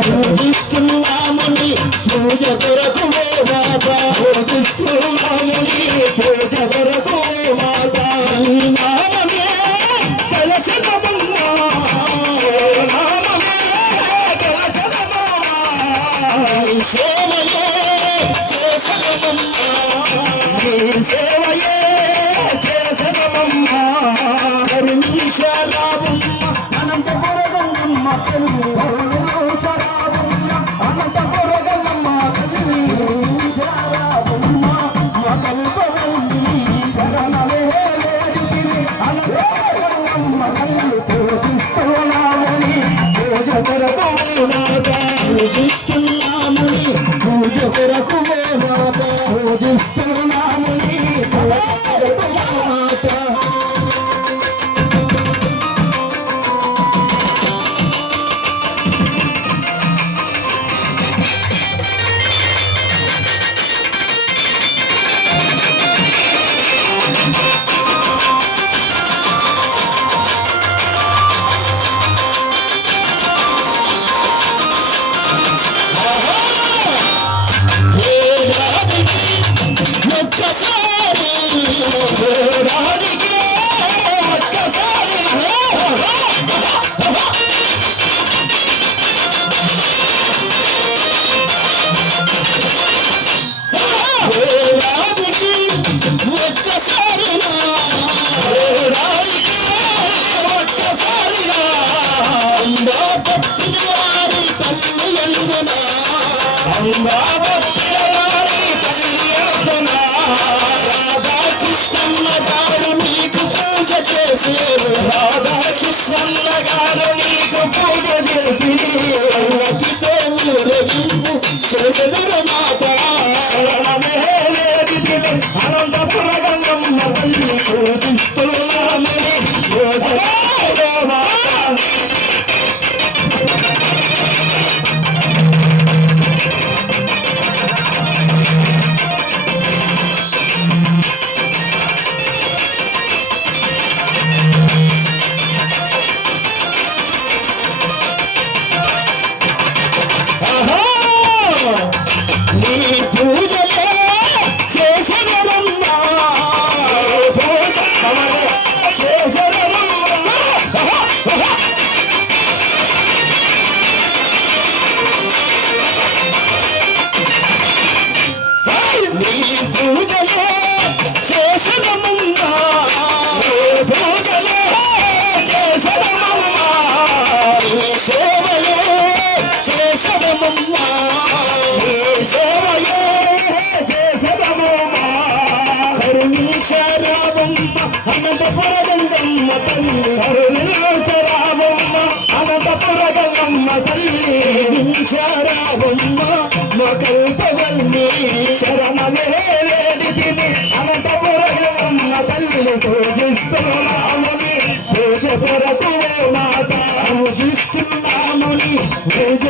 పూజిస్తున్నామని పూజ కొరకు మాత పూజిస్తున్నామని పూజ కొరకు మాత నామమే తలచనమమ్మా నామమే తలచనమమ్మా సేవయే చేసనమమ్మా సేవయే చేసనమమ్మా కరుణించరామమ్మ అనంతపురగంగమ్మ తల్లి కరుణించరామమ్మ అనంతపురగంగమ్మ తల్లి కరుణించరామమ్మ మకల్పవల్లి శరణమే వేడికిని అనంతపురగంగమ్మ తల్లి పూజిస్తున్నామని పూజ కొరకు మాత పూజిస్తున్నామని పూజ కొరకు మాత పూజిస్తున్నామని పూజ కొరకు మాత రాధాకృష్ణన్న గారు నీకు పూజ చేసి రాధాకృష్ణన్న గారు నీకు పూజ చేసి ఊరేగింపు చేసెదరు మాత శరణమే వేదికి అనంతపురగంగమ్మ తల్లి పూజిస్తున్నామని మాత అనంతపురగంగమ్మ తల్లి కరుణించరామమ్మ అనంతపురగంగమ్మ తల్లి కరుణించరామమ్మ మకల్పవల్లి శరణమే వేడితిని అనంతపురగంగమ్మ తల్లి పూజిస్తున్నామని పూజ కొరకు మాత పూజిస్తున్నామని పూజ